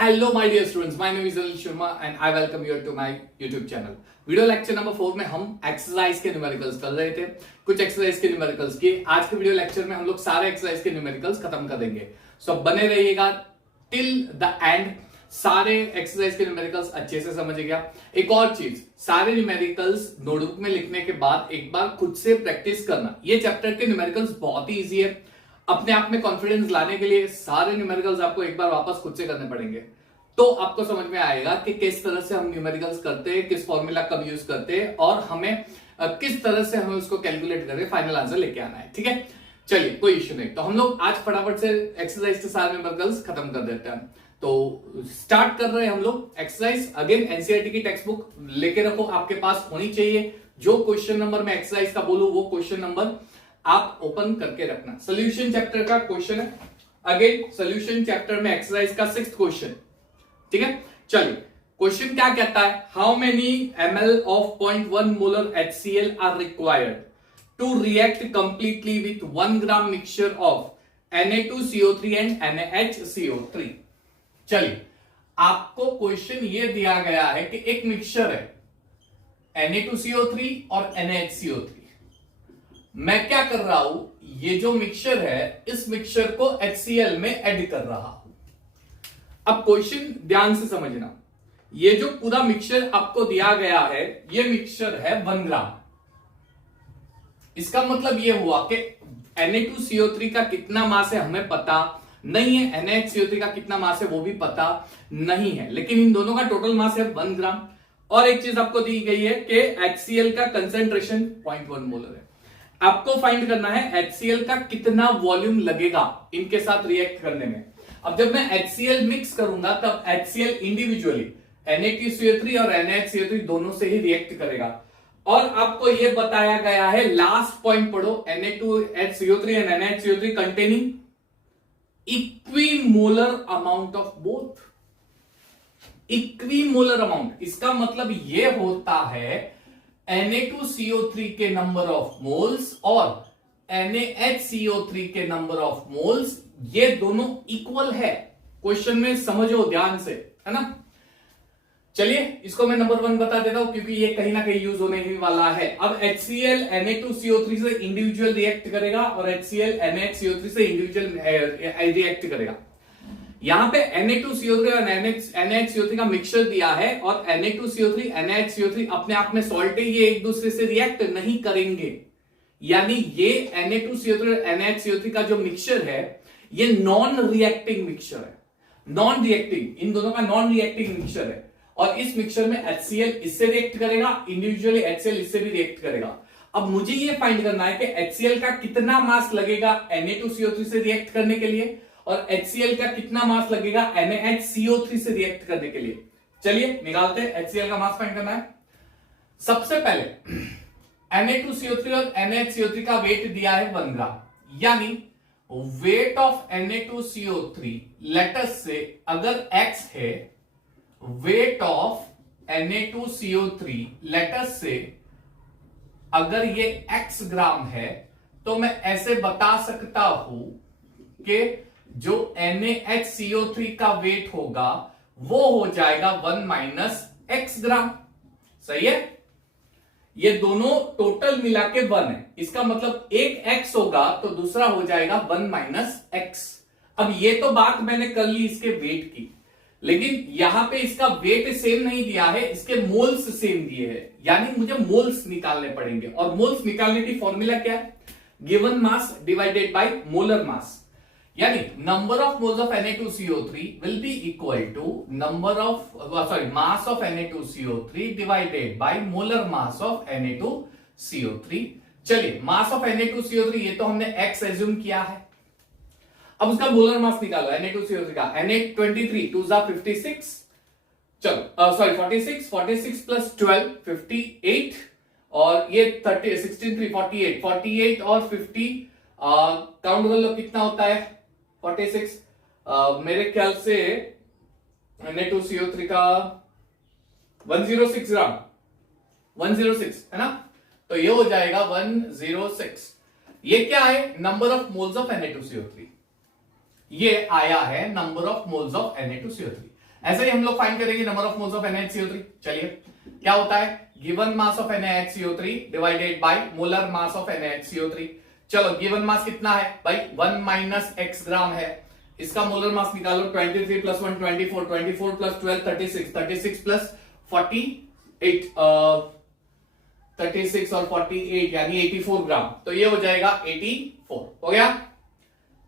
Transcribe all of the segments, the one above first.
Hello my dear students, my name is Anil Sharma and I welcome you to my YouTube channel. Video lecture number 4 में हम exercise के numericals कर रहे थे। कुछ एक्सरसाइज के न्यूमेरिकल्स किए। आज के वीडियो लेक्चर में हम लोग सारे एक्सरसाइज के न्यूमेरिकल्स खत्म कर देंगे। सो बने रहिएगा टिल द एंड। सारे एक्सरसाइज के न्यूमेरिकल्स अच्छे से समझ गया। एक और चीज, सारे न्यूमेरिकल्स नोटबुक में लिखने के बाद एक बार खुद से प्रैक्टिस करना। ये चैप्टर के न्यूमेरिकल्स बहुत ही इजी है। अपने आप में कॉन्फिडेंस लाने के लिए सारे न्यूमेरिकल्स आपको एक बार वापस खुद से करने पड़ेंगे, तो आपको समझ में आएगा कि किस तरह से हम न्यूमेरिकल्स करते हैं, किस फॉर्मूला कब यूज करते हैं और हमें किस तरह से हमें उसको कैलकुलेट करके फाइनल आंसर लेके आना है। ठीक है, चलिए कोई इश्यू नहीं। तो हम लोग आज फटाफट से एक्सरसाइज के सारे न्यूमेरिकल्स खत्म कर देते हैं। तो स्टार्ट कर रहे हैं हम लोग एक्सरसाइज। अगेन एनसीईआरटी की टेक्स्ट बुक लेके रखो, आपके पास होनी चाहिए। जो क्वेश्चन नंबर मैं एक्सरसाइज का बोलूं वो क्वेश्चन नंबर आप ओपन करके रखना। सोल्यूशन चैप्टर का क्वेश्चन है। अगेन सोल्यूशन चैप्टर में एक्सरसाइज का 6th क्वेश्चन। ठीक है, चलिए क्वेश्चन क्या कहता है। How many ml of 0.1 molar HCl are required to react completely with 1 gram mixture of Na2CO3 and NaHCO3। चलिए, आपको क्वेश्चन ये दिया गया है कि एक मिक्सचर है Na2CO3 और NaHCO3। मैं क्या कर रहा हूं, ये जो मिक्सचर है इस मिक्सचर को HCl में ऐड कर रहा हूं। अब क्वेश्चन ध्यान से समझना। ये जो पूरा मिक्सचर आपको दिया गया है, ये मिक्सचर है 1 ग्राम। इसका मतलब ये हुआ कि Na2CO3 का कितना मास है हमें पता नहीं है, NaHCO3 का कितना मास है वो भी पता नहीं है, लेकिन इन दोनों का टोटल मास है 1 ग्राम। और एक चीज आपको दी गई है कि HCl का कंसेंट्रेशन 0.1 मोलर है। आपको फाइंड करना है HCl का कितना वॉल्यूम लगेगा इनके साथ रिएक्ट करने में। अब जब मैं HCl मिक्स करूंगा तब HCl इंडिविजुअली Na2CO3 और NaHCO3 दोनों से ही रिएक्ट करेगा। और आपको यह बताया गया है, लास्ट पॉइंट पढ़ो, Na2HCO3 and NaHCO3 containing equimolar amount of both. Equimolar amount, इसका मतलब यह होता है Na2CO3 के नंबर ऑफ मोल्स और NaHCO3 के नंबर ऑफ मोल्स ये दोनों इक्वल है। क्वेश्चन में समझो ध्यान से, है ना। चलिए इसको मैं नंबर 1 बता देता हूं क्योंकि ये कहीं ना कहीं यूज होने ही वाला है। अब HCl Na2CO3 से इंडिविजुअल रिएक्ट करेगा और HCl NaHCO3 से इंडिविजुअल रिएक्ट करेगा। यहां पे Na2CO3 और NaHCO3 का मिक्सचर दिया है और Na2CO3 NaHCO3 अपने आप में सॉल्ट है, ये एक दूसरे से रिएक्ट नहीं करेंगे। यानी ये Na2CO3 और NaHCO3 का जो मिक्सचर है ये नॉन रिएक्टिंग मिक्सचर है। नॉन रिएक्टिंग, इन दोनों का नॉन रिएक्टिंग मिक्सचर है। और इस मिक्सचर में HCl इससे रिएक्ट करेगा, इंडिविजुअली HCl इससे भी रिएक्ट करेगा। अब मुझे ये फाइंड करना है कि HCl का कितना मास लगेगा Na2CO3 से रिएक्ट करने के लिए और HCl का कितना मास लगेगा NaHCO3 से रिएक्ट करने के लिए। चलिए निकालते हैं। HCl का मास फाइंड करना है। सबसे पहले Na2CO3 और NaHCO3 का वेट दिया है 1 ग्राम, यानी wait of Na2CO3 let's say अगर X है, weight of Na2CO3 let's say अगर ये X ग्राम है, तो मैं ऐसे बता सकता हूं कि जो NaHCO3 का वेट होगा वो हो जाएगा 1 माइनस X ग्राम। सही है, ये दोनों टोटल मिला के 1 है। इसका मतलब एक X होगा तो दूसरा हो जाएगा 1 माइनस X। अब ये तो बात मैंने कर ली इसके वेट की, लेकिन यहां पे इसका वेट सेम नहीं दिया है, इसके मोल्स सेम दिए हैं, यानी मुझे मोल्स निकालने पड़ेंगे। और मोल्स निकालने की फॉर्मूला क्या है, given mass divided by molar mass. यानी number of moles of Na2CO3 will be equal to number of mass of Na2CO3 divided by molar mass of Na2CO3। चलिए मास ऑफ Na2CO3 ये तो हमने X एज्यूम किया है। अब उसका मोलर मास निकालो Na2CO3 का। Na23 2 जा 56, चलो सॉरी 46 प्लस 12 58 और ये 30 16 3 48 और 50 काउंट कर लो कितना होता है 46। मेरे ख्याल से Na2CO3 का 106 ग्राम, 106 है ना, तो ये हो जाएगा 106। ये क्या है, number of moles of Na2CO3। ये आया है number of moles of Na2CO3। ऐसे ही हम लोग फाइंड करेंगे number of moles of NaHCO3। चलिए क्या होता है, given mass of NaHCO3 divided by molar mass of NaHCO3। चलो गिवन मास कितना है भाई, 1 माइनस x ग्राम है। इसका मोलर मास निकालो, 23 प्लस 1 24, 24 प्लस 12 36, 36 प्लस 48 36 और 48 यानी 84 ग्राम। तो ये हो जाएगा 84 हो गया।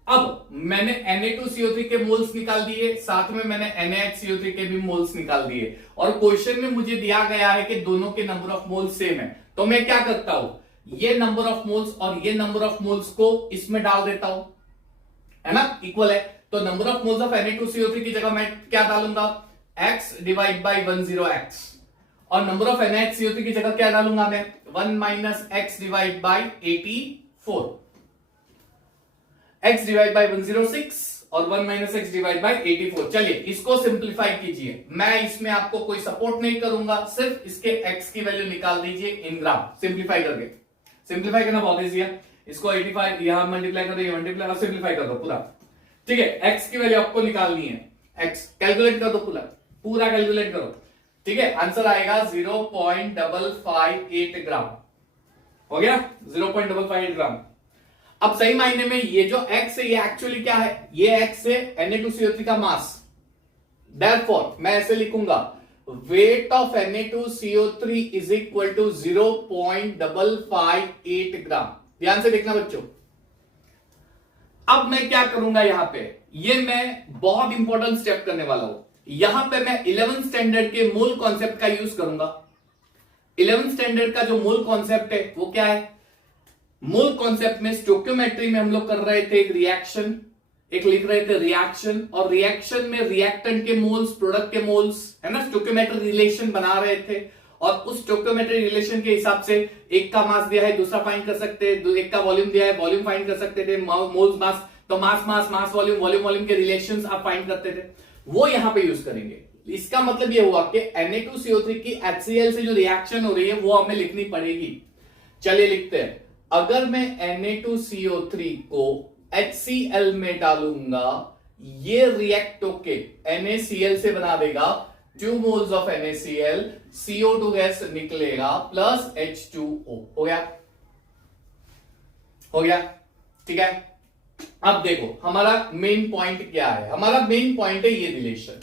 अब मैंने Na2CO3 के मोल्स निकाल दिए, साथ में मैंने NaHCO3 के भी मोल्स निकाल दिए, और क्वेश्चन में मुझे दिया गया है कि दोनों के नंबर ऑफ मोल्स सेम है। तो मैं क्या करता हूं, ये नंबर ऑफ मोल्स और ये नंबर ऑफ मोल्स को इसमें डाल देता हूं, है ना, इक्वल है। तो number of moles of Na2CO3 की जगह मैं क्या डालूंगा, x डिवाइड बाई 10x, और नंबर ऑफ NaHCO3 की जगह क्या डालूंगा मैं, 1 minus x divide by 84, x divide by 106 और 1 माइनस एक्स डिवाइड बाई 84। चलिए इसको सिंप्लीफाई कीजिए, मैं इसमें आपको कोई सपोर्ट नहीं करूंगा, सिर्फ इसके x की वैल्यू निकाल दीजिए इन ग्राम सिंप्लीफाई करके। सिंप्लीफाई करना बहुत इजी है, इसको 85 यहां मल्टीप्लाई कर दो, ये मल्टीप्लाई और सिंप्लीफाई कर दो पूरा, ठीक है। x की वैल्यू आपको निकालनी है, x कैलकुलेट कर दो पूरा कैलकुलेट करो, ठीक है। आंसर आएगा 0.558 ग्राम, हो गया 0.558 ग्राम। अब सही मायने में ये जो x है ये एक्चुअली क्या है, ये x है Na2CO3 का मास। देयरफॉर मैं ऐसे लिखूंगा, weight of Na2CO3 is equal to 0.558 gram. ध्यान से देखना बच्चों। अब मैं क्या करूंगा, यहां पे ये मैं बहुत इंपॉर्टेंट स्टेप करने वाला हूं। यहां पे मैं 11th स्टैंडर्ड के मोल कॉन्सेप्ट का यूज करूंगा। 11th स्टैंडर्ड का जो मोल कॉन्सेप्ट है वो क्या है, मोल कॉन्सेप्ट में स्टोक्योमेट्री में हम लोग कर रहे थे एक रिएक्शन, एक लिख रहे थे रिएक्शन, और रिएक्शन में रिएक्टेंट के मोल्स, प्रोडक्ट के मोल्स, है ना, स्टोक्योमेट्री रिलेशन बना रहे थे। और उस स्टोक्योमेट्री रिलेशन के हिसाब से एक का मास दिया है दूसरा फाइंड कर सकते हैं, एक का वॉल्यूम दिया है वॉल्यूम फाइंड कर सकते थे, मोल्स मास, तो मास मास मास वॉल्यूम वॉल्यूम वॉल्यूम के रिलेशंस आप फाइंड करते थे, वो यहां पे यूज करेंगे। इसका मतलब ये हुआ कि Na2CO3 की HCl से जो रिएक्शन हो रही है वो हमें लिखनी पड़ेगी। चलिए लिखते हैं, अगर मैं Na2CO3 को HCl में डालूंगा, ये रिएक्ट होके NaCl से बना देगा 2 moles of NaCl, CO2 gas निकलेगा प्लस H2O, हो गया ठीक है। अब देखो हमारा मेन पॉइंट क्या है, हमारा मेन पॉइंट है ये रिलेशन।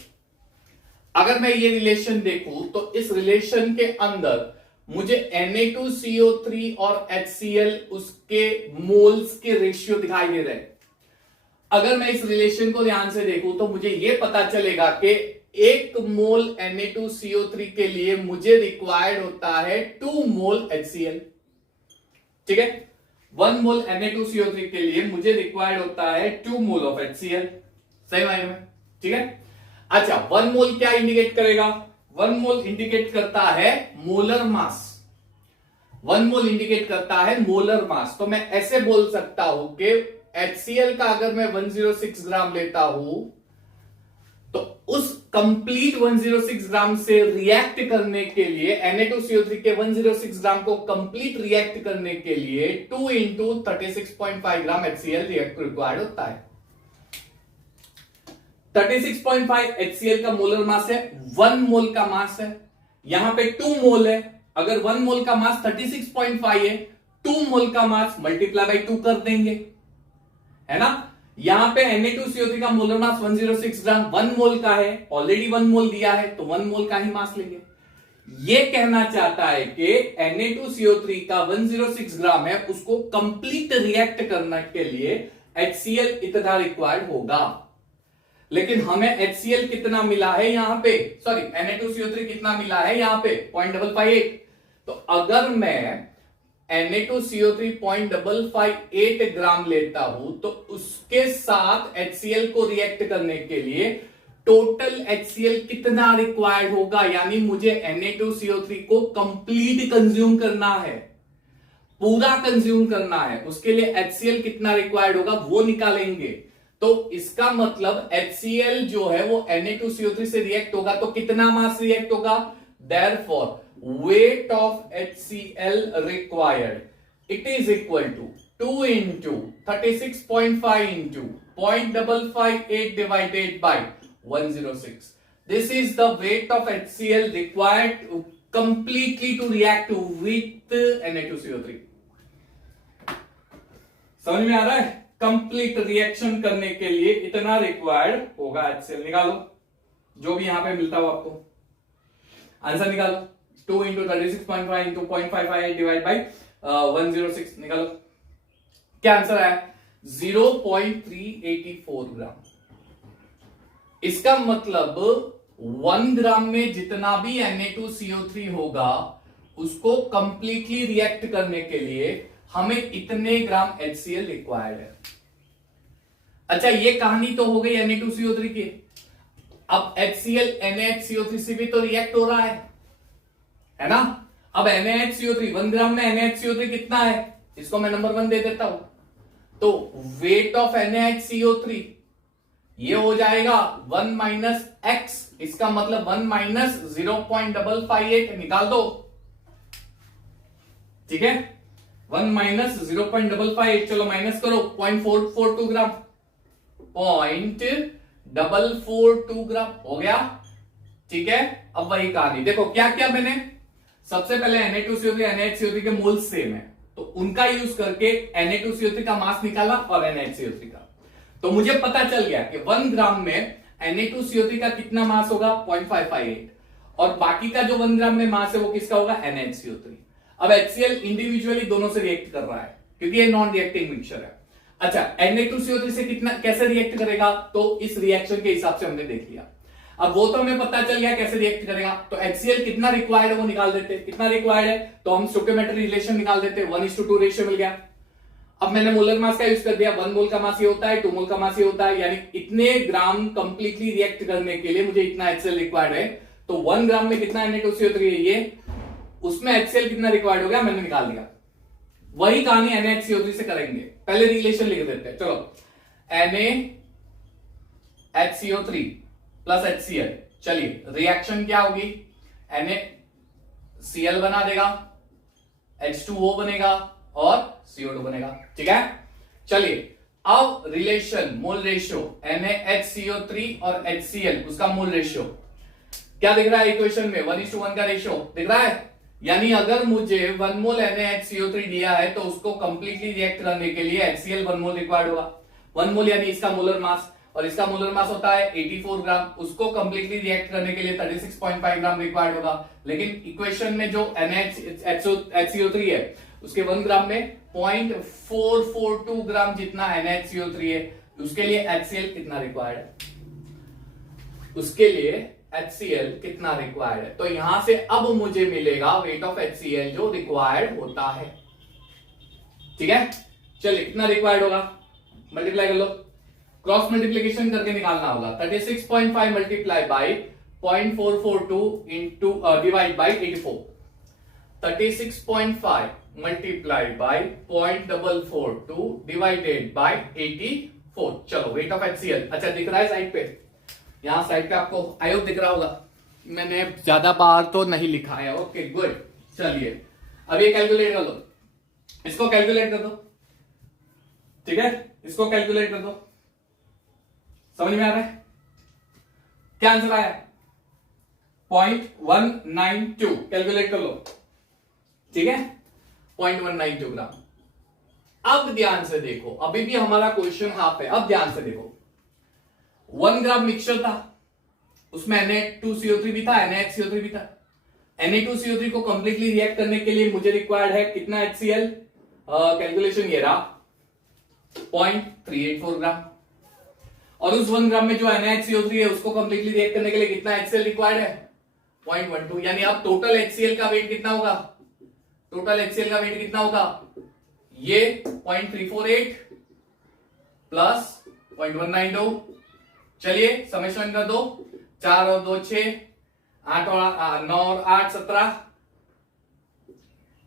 अगर मैं ये रिलेशन देखूं तो इस रिलेशन के अंदर मुझे Na2CO3 और HCl उसके मोल्स के रेशियो दिखाई दे रहे हैं। अगर मैं इस रिलेशन को ध्यान से देखूं तो मुझे यह पता चलेगा कि 1 मोल Na2CO3 के लिए मुझे रिक्वायर्ड होता है 2 मोल HCl, ठीक है। 1 मोल Na2CO3 के लिए मुझे रिक्वायर्ड होता है 2 मोल ऑफ HCl, सही मायने में, ठीक है। अच्छा 1 मोल क्या इंडिकेट करेगा, 1 मोल इंडिकेट करता है मोलर मास, 1 मोल इंडिकेट करता है मोलर मास। तो मैं ऐसे बोल सकता हूं कि HCl का अगर मैं 106 ग्राम लेता हूं तो उस कंप्लीट 106 ग्राम से रिएक्ट करने के लिए Na2CO3 के 106 ग्राम को कंप्लीट रिएक्ट करने के लिए 2 इंटू 36.5 ग्राम HCl रिक्वायर्ड होता है। 36.5 HCl का मोलर मास है, 1 मोल का मास है, यहां पे 2 मोल है। अगर 1 मोल का मास 36.5 है, 2 मोल का मास मल्टीप्लाई बाई 2 कर देंगे, है ना। यहां पे Na2CO3 का मोलर मास 106 ग्राम, 1 मोल का है, ऑलरेडी 1 मोल दिया है तो 1 मोल का ही मास लेंगे। ये कहना चाहता है कि Na2CO3 का 106 ग्राम है, उसको कंप्लीट रिएक्ट करने के लिए HCl इतना रिक्वायर्ड होगा। लेकिन हमें HCl कितना मिला है यहां पे, सॉरी Na2CO3 कितना मिला है यहां पे 0.558। तो अगर मैं Na2CO3 0.558 ग्राम लेता हूं तो उसके साथ HCl को रिएक्ट करने के लिए टोटल HCl कितना रिक्वायर्ड होगा, यानी मुझे Na2CO3 को कंप्लीट कंज्यूम करना है, पूरा कंज्यूम करना है, उसके लिए HCl कितना रिक्वायर्ड होगा वो निकालेंगे। तो इसका मतलब HCl जो है वो Na2CO3 से रिएक्ट होगा तो कितना मास रिएक्ट होगा, therefore weight of HCl required, it is equal to 2 into 36.5 into 0.558 divided by 106, This is the weight of HCl required completely to react with Na2CO3. समझ में आ रहा है? कंप्लीट रिएक्शन करने के लिए इतना रिक्वायर्ड होगा HCl। निकालो जो भी यहां पे मिलता हो आपको, आंसर निकालो। 2 इंटू 36.5 इंटू 0.558 डिवाइड बाई 106 निकालो। क्या आंसर आया? 0.384 ग्राम। इसका मतलब 1 ग्राम में जितना भी Na2CO3 होगा उसको कंप्लीटली रिएक्ट करने के लिए हमें इतने ग्राम HCl रिक्वायर्ड है। अच्छा, ये कहानी तो हो गई Na2CO3 की। अब HCl NaHCO3 से भी तो रिएक्ट हो रहा है ना? अब NaHCO3 1 ग्राम में NaHCO3 कितना है, इसको मैं नंबर 1 दे देता हूं। तो वेट ऑफ NaHCO3 ये हो जाएगा 1 माइनस एक्स, इसका मतलब 1 माइनस 0.558 निकाल दो। ठीक है, 1 माइनस 0.558, चलो माइनस करो 0.442 ग्राम, 0.442 ग्राम हो गया। ठीक है, अब वही कहानी देखो क्या क्या मैंने सबसे पहले Na2CO3 NaHCO3 के मोल्स सेम है तो उनका यूज करके Na2CO3 का मास निकाला और NaHCO3 का, तो मुझे पता चल गया कि 1 ग्राम में Na2CO3 का कितना मास होगा 0.558 और बाकी का जो 1 ग्राम में मास है वो किसका होगा NaHCO3। अब HCl इंडिविजुअली दोनों से रिएक्ट कर रहा है क्योंकि ये नॉन रिएक्टिंग मिक्सचर है। अच्छा, Na2CO3 से कितना कैसे रिएक्ट करेगा तो इस रिएक्शन के हिसाब से हमने देख लिया। अब वो तो हमें पता चल गया कैसे रिएक्ट करेगा, तो HCl कितना रिक्वायर्ड है वो निकाल देते। कितना रिक्वायर्ड है तो हम स्टोइकियोमेट्रिक रिलेशन निकाल देते, 1:2 रेशियो मिल गया। अब मैंने मोलर मास का यूज कर दिया, 1 मोल का मास ये होता है, 2 मोल का मास ये होता है, यानी इतने ग्राम कंप्लीटली रिएक्ट करने के लिए मुझे इतना HCl रिक्वायर्ड है। तो 1 ग्राम में कितना Na2CO3 है ये, उसमें HCl कितना रिक्वायर्ड हो गया मैंने निकाल दिया। वही कहानी NaHCO3 से करेंगे, पहले रिलेशन लिख देते हैं। चलो NaHCO3 प्लस HCl, चलिए रिएक्शन क्या होगी, NaCl बना देगा, H2O बनेगा और CO2 बनेगा। ठीक है, चलिए अब रिलेशन मोल रेशियो NaHCO3 और HCl उसका मोल रेशियो क्या दिख रहा है इक्वेशन में, 1:1 का रेशियो दिख रहा है। यानी अगर मुझे 1 मोल NaHCO3 दिया है तो उसको कंप्लीटली रिएक्ट करने के लिए HCl 1 मोल रिक्वायर्ड होगा। 1 मोल यानी इसका मोलर मास, और इसका मोलर मास होता है 84 ग्राम, उसको कंप्लीटली रिएक्ट करने के लिए 36.5 ग्राम रिक्वायर्ड होगा। लेकिन इक्वेशन में जो NaHCO3 है उसके 1 ग्राम में 0.442 ग्राम जितना NaHCO3 है, उसके लिए HCl कितना रिक्वायर्ड है, उसके लिए HCl कितना रिक्वायर्ड है। तो यहां से अब मुझे मिलेगा वेट ऑफ HCl जो रिक्वायर्ड होता है। ठीक है, चलिए कितना रिक्वायर्ड होगा मल्टीप्लाई कर लो, क्रॉस मल्टीप्लीकेशन करके निकालना होगा। 36.5 multiply by 0.442 into divide by 84, 36.5 multiply by 0.442 divided by 84। चलो वेट ऑफ HCl, अच्छा दिख रहा है साइड पे, यहां साइड पे आपको आई होप दिख रहा होगा, मैंने ज्यादा बार तो नहीं लिखा है। ओके गुड, चलिए अब ये कैलकुलेट कर लो, इसको कैलकुलेट कर दो। ठीक है, इसको कैलकुलेट कर दो, समझ में आ रहा है क्या आंसर आया, 0.192 कैलकुलेट कर लो। ठीक है, 0.192 ग्राम। अब ध्यान से देखो, अभी भी हमारा क्वेश्चन हाफ है, अब ध्यान से देखो 1 ग्राम मिक्सचर था, उसमें Na2CO3 भी था, NaHCO3 भी था। Na2CO3 को कंप्लीटली रिएक्ट करने के लिए मुझे रिक्वायर्ड है कितना HCl, कैलकुलेशन ये रहा 0.384 ग्राम, और उस 1 ग्राम में जो NaHCO3 है उसको कंप्लीटली रिएक्ट करने के लिए कितना HCl रिक्वायर्ड है 0.12, यानी अब टोटल HCl का वेट कितना होगा, टोटल HCl का वेट कितना होगा, ये 0.348 प्लस 0.192। चलिए समेशन कर दो, 4 और 2 6, 8 और 9 और 8 17,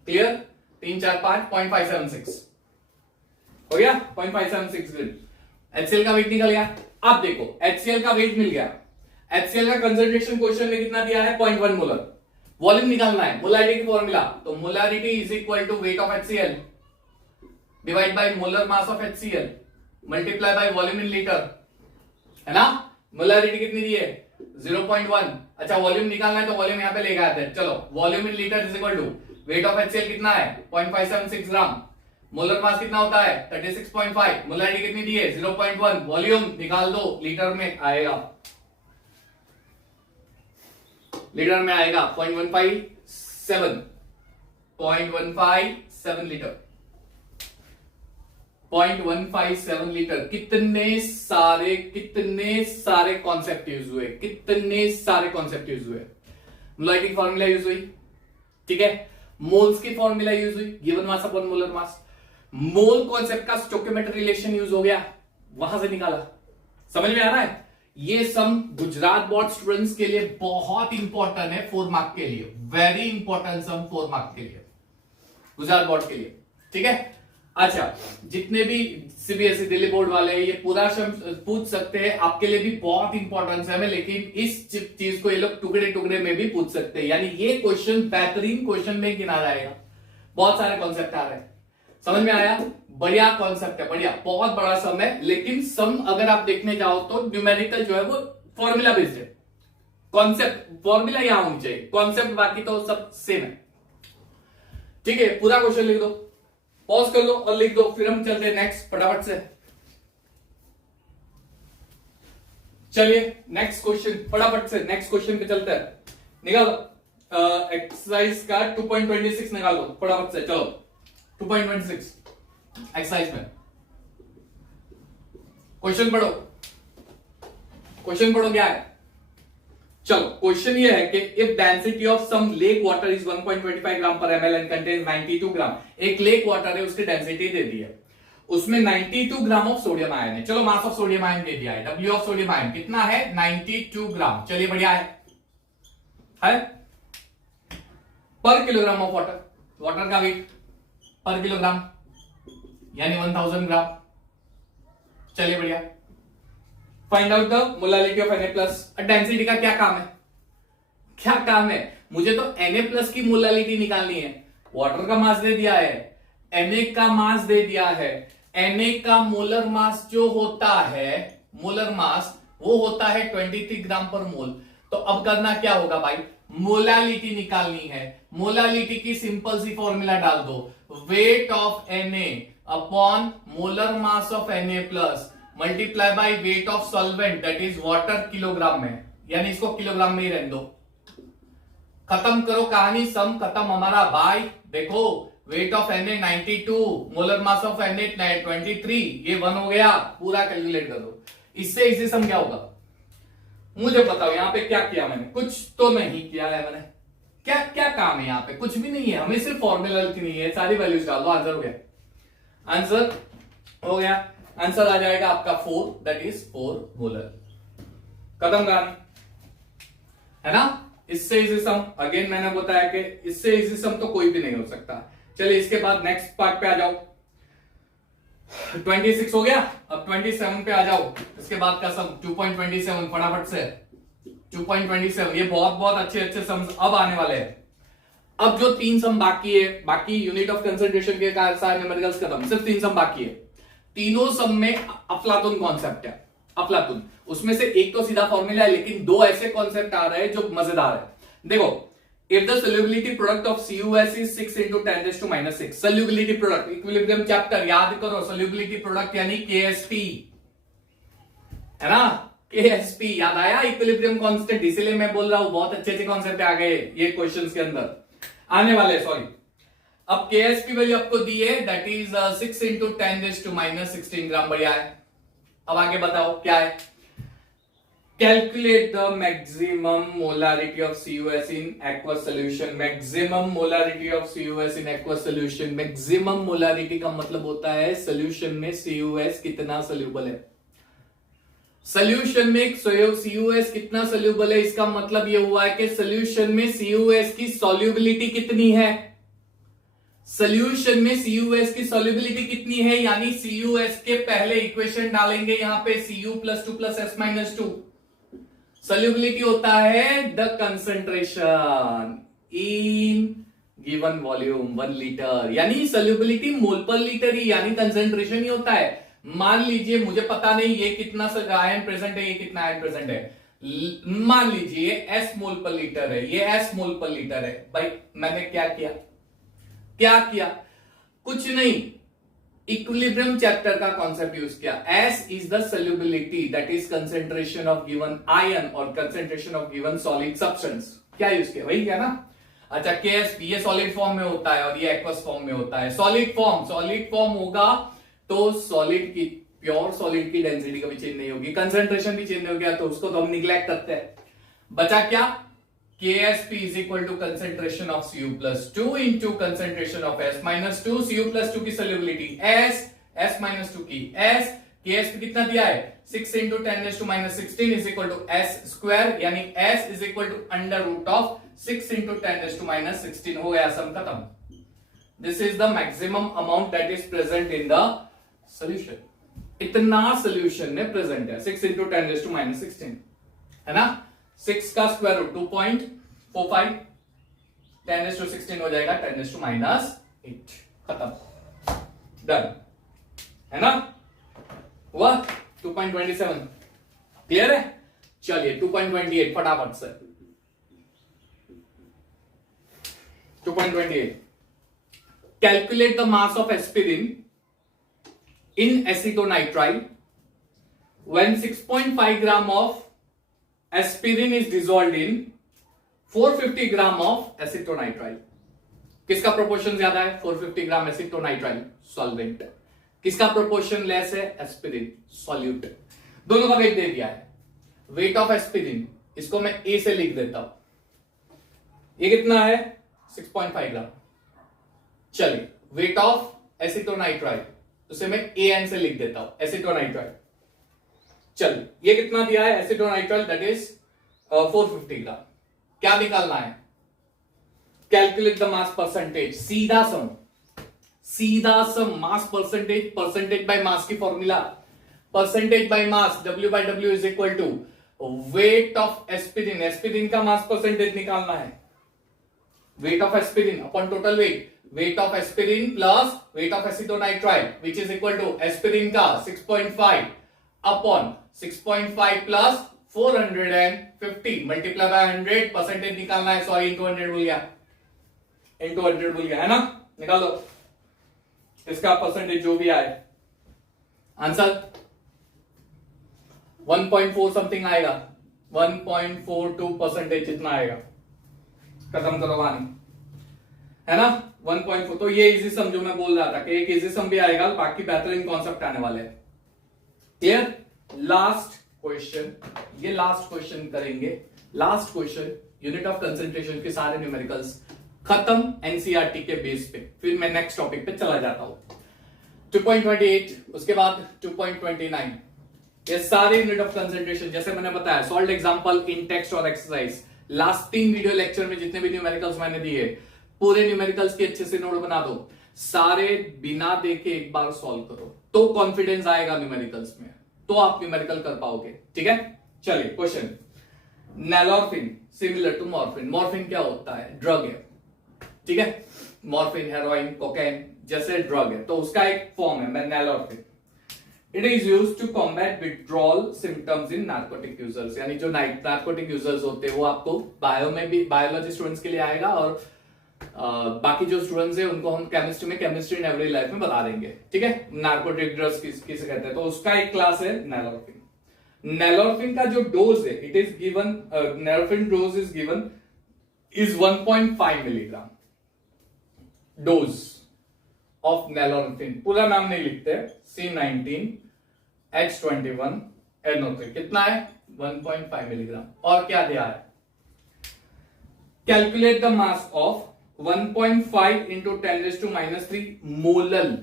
क्लियर, 3 4 5, 0.576 हो गया, 0.576 ग्राम HCl का वेट निकल गया। अब देखो HCl का वेट मिल गया, HCl का कंसंट्रेशन क्वेश्चन में कितना दिया है 0.1 मोलर, वॉल्यूम निकालना है, मोलारिटी की फॉर्मूला, तो molarity is equal to weight of HCl divide by molar mass of HCl multiply by volume in litre, है ना। मोलारिटी कितनी दी है 0.1। अच्छा वॉल्यूम निकालना है तो वॉल्यूम यहाँ पे लेके आते हैं। चलो volume in litre is equal to weight of HCl कितना है 0.576 ग्राम, मोलर मास कितना होता है 36.5, मोलरिटी कितनी दी है 0.1, वॉल्यूम निकाल दो लीटर में आएगा, लीटर में आएगा 0.157 लीटर, 0.157 लीटर। कितने सारे कॉन्सेप्ट यूज हुए, कितने सारे कॉन्सेप्ट यूज हुए। मोलरिटी की फॉर्मूला यूज हुई, ठीक है, मोल्स की फॉर्मूला यूज हुई, given mass upon molar mass, mole concept का स्टोइकियोमेट्रिक रिलेशन यूज हो गया, वहां से निकाला। समझ में आ रहा है? ये सम गुजरात बोर्ड स्टूडेंट्स के लिए बहुत इंपॉर्टेंट है 4 मार्क के लिए, वेरी इंपॉर्टेंट सम 4 मार्क के लिए, गुजरात बोर्ड के लिए, ठीक है। अच्छा जितने भी सीबीएसई दिल्ली बोर्ड वाले हैं ये पूरा पूछ सकते हैं, आपके लिए भी बहुत इंपॉर्टेंस है, लेकिन इस चीज को ये लोग टुकड़े टुकड़े में भी पूछ सकते हैं, यानी ये क्वेश्चन बेहतरीन क्वेश्चन में गिना जाएगा। बहुत सारे कॉन्सेप्ट आ रहे हैं, समझ में आया? बढ़िया कॉन्सेप्ट है, बढ़िया, बहुत बड़ा सम है, लेकिन सम अगर आप देखने जाओ तो न्यूमेरिकल जो है वो फॉर्मूला बेस्ड है, कॉन्सेप्ट फॉर्मूला यहां होनी चाहिए, कॉन्सेप्ट बाकी तो सब सेम है, ठीक है। पूरा क्वेश्चन लिख दो, पॉज कर लो और लिख दो, फिर हम चलते हैं नेक्स्ट फटाफट से। चलिए नेक्स्ट क्वेश्चन, फटाफट से नेक्स्ट क्वेश्चन पे चलते हैं। निकालो एक्सरसाइज का 2.26 निकालो फटाफट से, चलो 2.26 एक्सरसाइज में क्वेश्चन पढ़ो, क्वेश्चन पढ़ो क्या है। चलो क्वेश्चन ये है कि if density of some lake water is 1.25 gram per ml and contains 92 ग्राम, एक लेक वाटर है उसकी डेंसिटी दे दी है, उसमें 92 ग्राम ऑफ सोडियम आयन है। चलो मास ऑफ सोडियम आयन दे दिया है, W ऑफ सोडियम आयन कितना है 92 ग्राम, चलिए बढ़िया है पर किलोग्राम ऑफ वाटर, वाटर का वेट पर किलोग्राम यानी 1000 ग्राम, चलिए बढ़िया। Find out the molarity of Na+। Density का क्या काम है, क्या काम है, मुझे तो Na+ की मोलारिटी निकालनी है। वाटर का मास दे दिया है, Na का मास दे दिया है, Na का मोलर मास जो होता है, मोलर मास वो होता है 23 ग्राम पर मोल। तो अब करना क्या होगा भाई, मोलारिटी निकालनी है। मोलारिटी की सिंपल सी फॉर्मूला डाल दो, weight of Na upon molar mass of Na+ multiply by weight of solvent that is water kilogram में, यानी इसको किलोग्राम में ही रहने दो। खत्म करो कहानी, सम खत्म हमारा भाई। देखो weight of Na 92, molar mass of Na 23, ये 1 हो गया, पूरा कैलकुलेट कर दो। इससे इसी सम क्या होगा मुझे बताओ। यहां पे क्या किया मैंने, कुछ तो नहीं किया है मैंने, क्या क्या काम है यहाँ पे, कुछ भी नहीं है, हमें सिर्फ फॉर्मूला लिखनी है, सारी वैल्यूज डाल दो, आंसर हो गया, आंसर हो गया। आंसर आ जाएगा आपका 4, दैट इज 4 मोलर। खत्म कहानी, है ना। इससे इजी सम, अगेन मैंने बताया कि इससे इजी सम तो कोई भी नहीं हो सकता। चलिए इसके बाद नेक्स्ट पार्ट पे आ जाओ। 26 हो गया, अब 27 पे आ जाओ। इसके बाद का सम 2.27 फटाफट से 2.27, ये बहुत बहुत अच्छे अच्छे सम अब आने वाले हैं। अब जो 3 सम बाकी है, बाकी यूनिट ऑफ कंसंट्रेशन के सारे न्यूमेरिकल्स खत्म, सिर्फ 3 सम बाकी है। तीनों सम में अफलातून कॉन्सेप्ट है, अफलातून। उसमें से एक तो सीधा फॉर्मूला है, लेकिन 2 ऐसे कॉन्सेप्ट आ रहे हैं जो मजेदार है। देखो, if the solubility product of CuS is 6 × 10⁻⁶, solubility product, equilibrium chapter याद करो, सोल्यूबिलिटी प्रोडक्ट यानी KSP, है ना, KSP याद आया, इक्विलिब्रियम कांस्टेंट। इसीलिए मैं बोल रहा हूं बहुत अच्छे अच्छे कॉन्सेप्ट आ गए ये क्वेश्चंस के अंदर आने वाले, सॉरी। अब KSP वैल्यू आपको दी है, दैट इज 6 × 10⁻16 ग्राम, बढ़िया है। अब आगे बताओ क्या है। Calculate the maximum molarity of CuS in aqueous solution. Maximum molarity of CuS in aqueous solution. Maximum molarity का मतलब होता है सोल्यूशन में CuS कितना सोल्यूबल है। सोल्यूशन में CuS कितना सोल्यूबल है, इसका मतलब यह हुआ है कि सोल्यूशन में CuS की सॉल्युबिलिटी कितनी है। सोल्यूशन में CuS की सॉल्युबिलिटी कितनी है, यानी CuS के पहले इक्वेशन डालेंगे यहां पे Cu + 2 + S - 2। सोल्युबिलिटी होता है the concentration in given volume 1 litre, यानी सोल्युबिलिटी मोल पर लीटर ही, यानी कंसंट्रेशन ही होता है। मान लीजिए मुझे पता नहीं ये कितना आयन प्रेजेंट है, ये कितना आयन प्रेजेंट है, मान लीजिए ये S मोल पर लीटर है, ये S मोल पर लीटर है। भाई मैंने क्या किया, कुछ नहीं, इक्विलिब्रियम चैप्टर का कॉन्सेप्ट यूज किया। S is the solubility, that is concentration of given ion और concentration of given solid substance. क्या यूज किया, वही क्या ना। अच्छा, KSP ये सॉलिड फॉर्म में होता है और ये एक्वस फॉर्म में होता है। सॉलिड फॉर्म होगा तो सॉलिड की, प्योर सॉलिड की डेंसिटी कभी चेंज नहीं होगी, कंसेंट्रेशन भी चेंज नहीं हो गया, तो उसको तो हम निग्लेक्ट करते हैं। बचा क्या, KSP is equal to concentration of Cu plus 2 into concentration of S minus 2, Cu plus 2 की solubility S minus 2 की S, KSP कितना दिया है 6 into 10 raised to minus 16 is equal to S square, यानी S is equal to under root of 6 into 10 raised to minus 16। हो गया, सम खत्म। This is the maximum amount that is present in the solution। इतना solution में present है 6 into 10 raised to minus 16, है ना। 6 का स्क्वायर रूट 2.45, 10 raised to 16 हो जाएगा 10 raised to minus 8। खत्म, डन, है ना। हुआ 2.27, क्लियर है। चलिए 2.28 फटाफट से। 2.28, calculate the mass of aspirin in acetonitrile when 6.5 gram of aspirin is dissolved in 450 gram of acetonitrile। किसका प्रोपोर्शन ज्यादा है, 450 ग्राम एसिटोनाइट्राइल सॉल्वेंट। किसका प्रोपोर्शन लेस है, एस्पिरिन सॉल्यूट। दोनों का वेट दे दिया है। वेट ऑफ एस्पिरिन इसको मैं ए से लिख देता हूं, ये कितना है 6.5 ग्राम। चलिए वेट ऑफ एसिटोनाइट्राइल उसे मैं AN से लिख देता हूं, एसिटोनाइट्राइल। चलिए ये कितना दिया है एसिटोनाइट्राइल, दैट इज 450 ग्राम। क्या निकालना है, कैलकुलेट द मास परसेंटेज। सीधा सम मास परसेंटेज बाय मास की formula, percentage by mass W/W is equal to weight of aspirin. Aspirin का मास परसेंटेज निकालना है, weight of aspirin upon total weight, weight of aspirin plus weight of acetonitrile which is equal to aspirin का 6.5 upon 6.5 plus 450 multiply by 100, percentage निकालना है, sorry into 100 भूल गया, है ना। निकालो इसका परसेंटेज जो भी आए, आंसर 1.4 समथिंग आएगा, 1.42% जितना आएगा। खत्म करो वानी, है ना 1.4। तो ये इजी सम जो मैं बोल रहा था कि एक इजी सम भी आएगा, बाकी बेहतरीन कॉन्सेप्ट आने वाले हैं। क्लियर। लास्ट क्वेश्चन, ये लास्ट क्वेश्चन करेंगे। Last question unit of concentration के सारे न्यूमेरिकल्स खत्म एनसीईआरटी के बेस पे, फिर मैं नेक्स्ट टॉपिक पे चला जाता हूं। 2.28, उसके बाद 2.29, ये सारे यूनिट ऑफ कंसंट्रेशन जैसे मैंने बताया, सॉल्व एग्जांपल इन टेक्स्ट और एक्सरसाइज। लास्ट 3 वीडियो लेक्चर में जितने भी न्यूमेरिकल्स मैंने दिए, पूरे न्यूमेरिकल्स के अच्छे से नोट बना दो, सारे बिना देखे एक बार सॉल्व करो, तो कॉन्फिडेंस आएगा न्यूमेरिकल्स में, तो आप न्यूमेरिकल कर पाओगे। ठीक है, चलिए question. Nalorphine similar to morphine. Morphine क्या होता है, ड्रग है, ठीक है। मॉर्फिन, हेरोइन, कोकेन जैसे ड्रग है, तो उसका एक फॉर्म है nalorphine. It is used to combat withdrawal symptoms in narcotic users. यानी जो नार्कोटिक यूजर्स होते हैं वो आपको बायो में भी, बायोलॉजी स्टूडेंट्स के लिए आएगा, और बाकी जो स्टूडेंट्स हैं उनको हम केमिस्ट्री में केमिस्ट्री इन एवरी लाइफ में बता देंगे। ठीक है, नार्कोटिक ड्रग्स किसे कहते हैं, तो उसका एक क्लास है नैलोरफिन। नैलोरफिन का जो डोज है, it is given, nalorphine dose is given is 1.5 milligram dose of nalorphine. पूरा नाम नहीं लिखते, C19H21NO3 कितना है 1.5 मिलीग्राम। और क्या दिया है, calculate the mass of 1.5 into 10⁻³ molal,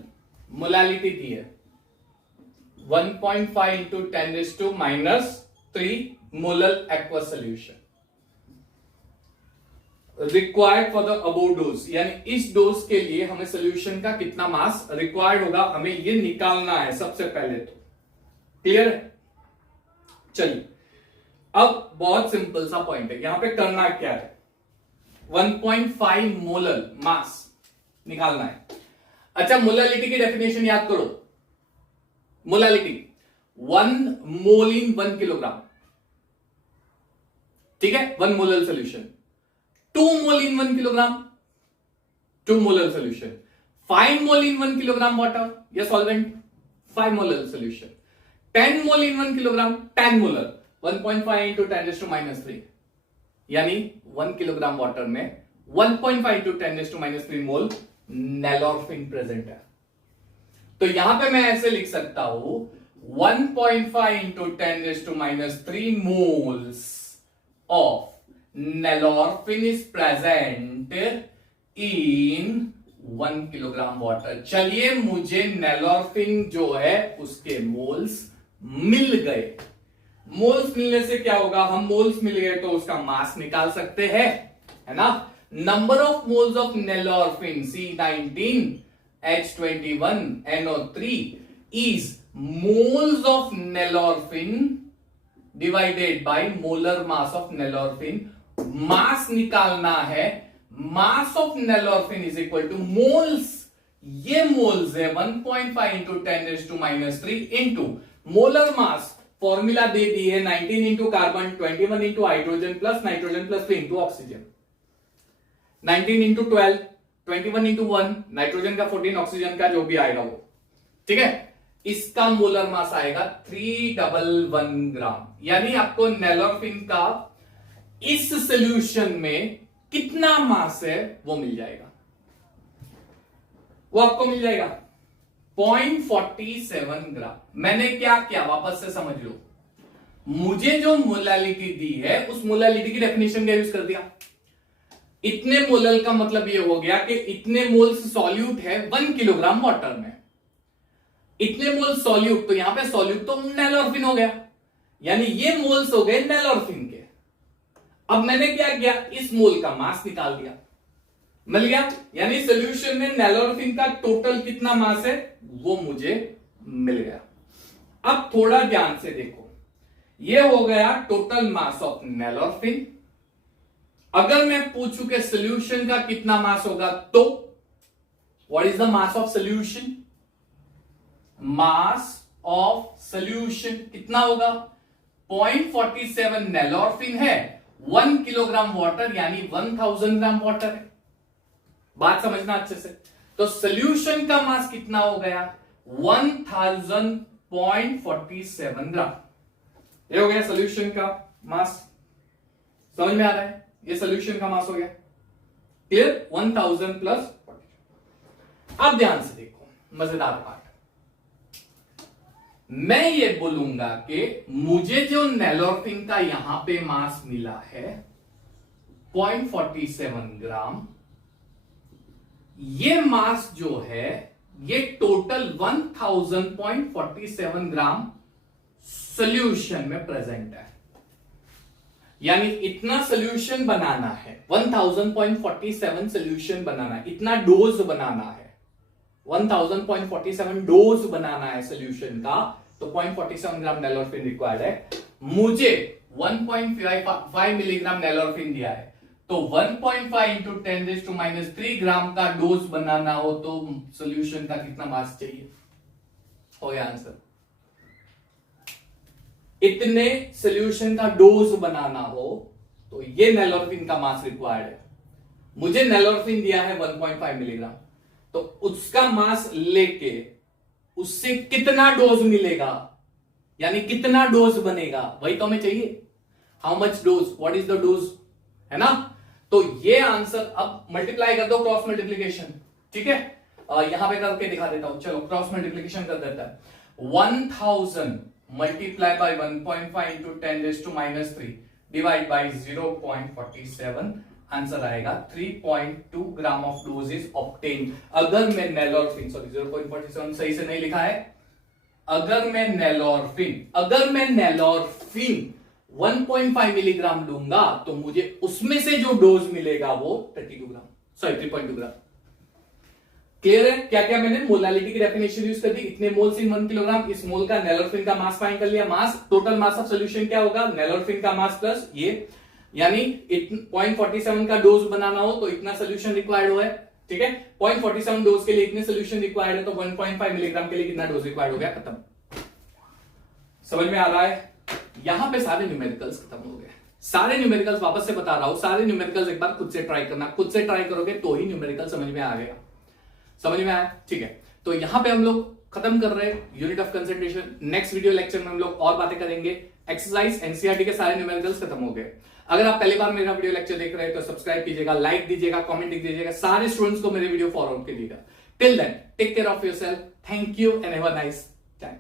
molality दी है 1.5 into 10⁻³ molal aqua solution required for the above dose. यानी इस डोज के लिए हमें सोल्यूशन का कितना मास रिक्वायर्ड होगा, हमें ये निकालना है सबसे पहले तो। क्लियर है, चलिए अब बहुत सिंपल सा पॉइंट है, यहां पे करना क्या है, 1.5 मोलल मास निकालना है। अच्छा, मोलालिटी की डेफिनेशन याद करो। मोलालिटी 1 मोल इन 1 किलोग्राम, ठीक है, 1 मोलर सोल्यूशन। 2 मोल इन 1 किलोग्राम, 2 मोलर सोल्यूशन। 5 मोल इन 1 किलोग्राम वाटर या सॉल्वेंट, 5 मोलर सोल्यूशन। 10 मोल इन 1 किलोग्राम, 10 मोलर, 1.5 इंटू 10⁻³ यानी 1 किलोग्राम वाटर में 1.5 इंटू 10⁻³ मोल नेलोरफिन प्रेजेंट है। तो यहां पे मैं ऐसे लिख सकता हूं 1.5 into 10⁻³ moles of nalorphine is present in 1 kilogram water. चलिए, मुझे नेलोरफिन जो है उसके मोल्स मिल गए। मोल्स मिलने से क्या होगा, हम मोल्स मिल गए तो उसका मास निकाल सकते हैं, है ना। Number of moles of nalorphine C19H21NO3 is moles of nalorphine divided by molar mass of nalorphine. Mass निकालना है, mass of nalorphine is equal to moles, ये मोल्स है 1.5 into 10⁻³ into molar mass. Formula दे दी है 19 into carbon, 21 into hydrogen plus nitrogen plus 3 into oxygen. 19 into 12, 21 into 1, nitrogen का 14, oxygen का जो भी आएगा वो, ठीक है। इसका मोलर मास आएगा 311 ग्राम। यानी आपको नेलोरफिन का इस सॉल्यूशन में कितना मास है वो मिल जाएगा, वो आपको मिल जाएगा 0.47 ग्राम। मैंने क्या किया, वापस से समझ लो। मुझे जो मोलालिटी दी है उस मोलालिटी की डेफिनेशन का यूज कर दिया। इतने मोलल का मतलब ये हो गया कि इतने मोल्स सॉल्यूट है 1 किलोग्राम वाटर में। इतने मोल सॉल्यूट, तो यहां पे सॉल्यूट तो नेलोरफिन हो गया, यानी ये मोल्स हो गए नेलोरफिन के। अब मैंने क्या किया, इस मोल का मास निकाल दिया, मिल गया। यानी सॉल्यूशन में नेलोरफिन का टोटल कितना मास है वो मुझे मिल गया। अब थोड़ा ध्यान से देखो, ये हो गया टोटल मास ऑफ नेलोरफिन। अगर मैं पूछूं कि सॉल्यूशन का कितना मास होगा तो what is the mass of solution, mass of solution कितना होगा, 0.47 नेलोरफिन है, 1 किलोग्राम वाटर यानी 1000 ग्राम वाटर है। बात समझना अच्छे से। तो सॉल्यूशन का मास कितना हो गया, 1000.47 ग्राम। ये हो गया सॉल्यूशन का मास। समझ में आ रहा है, ये सॉल्यूशन का मास हो गया, क्लियर। 1000 प्लस 40। अब ध्यान से देखो, मजेदार पार्ट। मैं ये बोलूंगा कि मुझे जो नेलोरफिन का यहां पे मास मिला है 0.47 ग्राम, ये मास जो है ये टोटल 1000.47 ग्राम सॉल्यूशन में प्रेजेंट है। यानी इतना सॉल्यूशन बनाना है, 1000.47 सॉल्यूशन बनाना है, इतना डोज बनाना है, 1000.47 डोज बनाना है सॉल्यूशन का, तो 0.47 ग्राम नेलोरफिन रिक्वायर्ड है। मुझे 1.5 मिलीग्राम नेलोरफिन दिया है, तो 1.5 इंटू 10⁻³ ग्राम का डोज बनाना हो तो सॉल्यूशन का कितना मास चाहिए, हो गया आंसर। इतने सॉल्यूशन का डोज बनाना हो तो ये नेलोरफिन का मास रिक्वायर्ड है। मुझे नेलोरफिन दिया है 1.5 मिलीग्राम, तो उसका मास लेके उससे कितना डोज मिलेगा, यानी कितना डोज बनेगा, वही तो हमें चाहिए। How much dose, what is the dose, है ना। तो ये आंसर अब मल्टीप्लाई कर दो, क्रॉस मल्टीप्लीकेशन, ठीक है। यहां पे करके दिखा देता हूं, चलो क्रॉस मल्टीप्लीकेशन कर देता है। 1000 multiply by 1.5 into 10⁻³ divide by 0.47, answer आएगा 3.2 gram of dose is obtained. अगर मैं नेलोरफिन, सॉरी 0.47 सही से नहीं लिखा है, अगर मैं नेलोरफिन 1.5 मिलीग्राम लूंगा तो मुझे उसमें से जो डोज मिलेगा वो 3.2 ग्राम। क्लियर है। क्या क्या मैंने मोलालिटी की डेफिनेशन यूज कर दी, इतने मोल्स इन 1 किलोग्राम। इस मोल का नेलोरफिन का मास फाइंड कर लिया। मास, टोटल मास ऑफ सॉल्यूशन क्या होगा, नेलोरफिन का मास प्लस ये, यानी 0.47 का डोज बनाना हो तो इतना सोल्यूशन रिक्वायर्ड हो है, ठीक है। 0.47 डोज के लिए इतने सोल्यूशन रिक्वायर्ड है, तो 1.5 मिलीग्राम के लिए कितना डोज रिक्वायर्ड हो गया, खत्म। समझ में आ रहा है। यहां पे सारे न्यूमेरिकल्स खत्म हो गए। सारे न्यूमेरिकल्स वापस से बता रहा हूं, सारे न्यूमेरिकल्स एक बार खुद से ट्राई करना, खुद से ट्राई करोगे तो ही न्यूमेरिकल समझ में आ गया। समझ में आया? ठीक है, तो यहां पे हम लोग खत्म कर रहे हैं unit of concentration. Next video lecture में हम लोग और बातें करेंगे। एक्सरसाइज एनसीईआरटी के सारे न्यूमेरिकल्स खत्म हो गए। अगर आप पहली बार मेरा वीडियो लेक्चर देख रहे हैं तो सब्सक्राइब कीजिएगा, लाइक दीजिएगा, कमेंट दीजिएगा, सारे स्टूडेंट्स को मेरे वीडियो फॉरवर्ड कीजिएगा। Till then take care of yourself, thank you and have a nice time.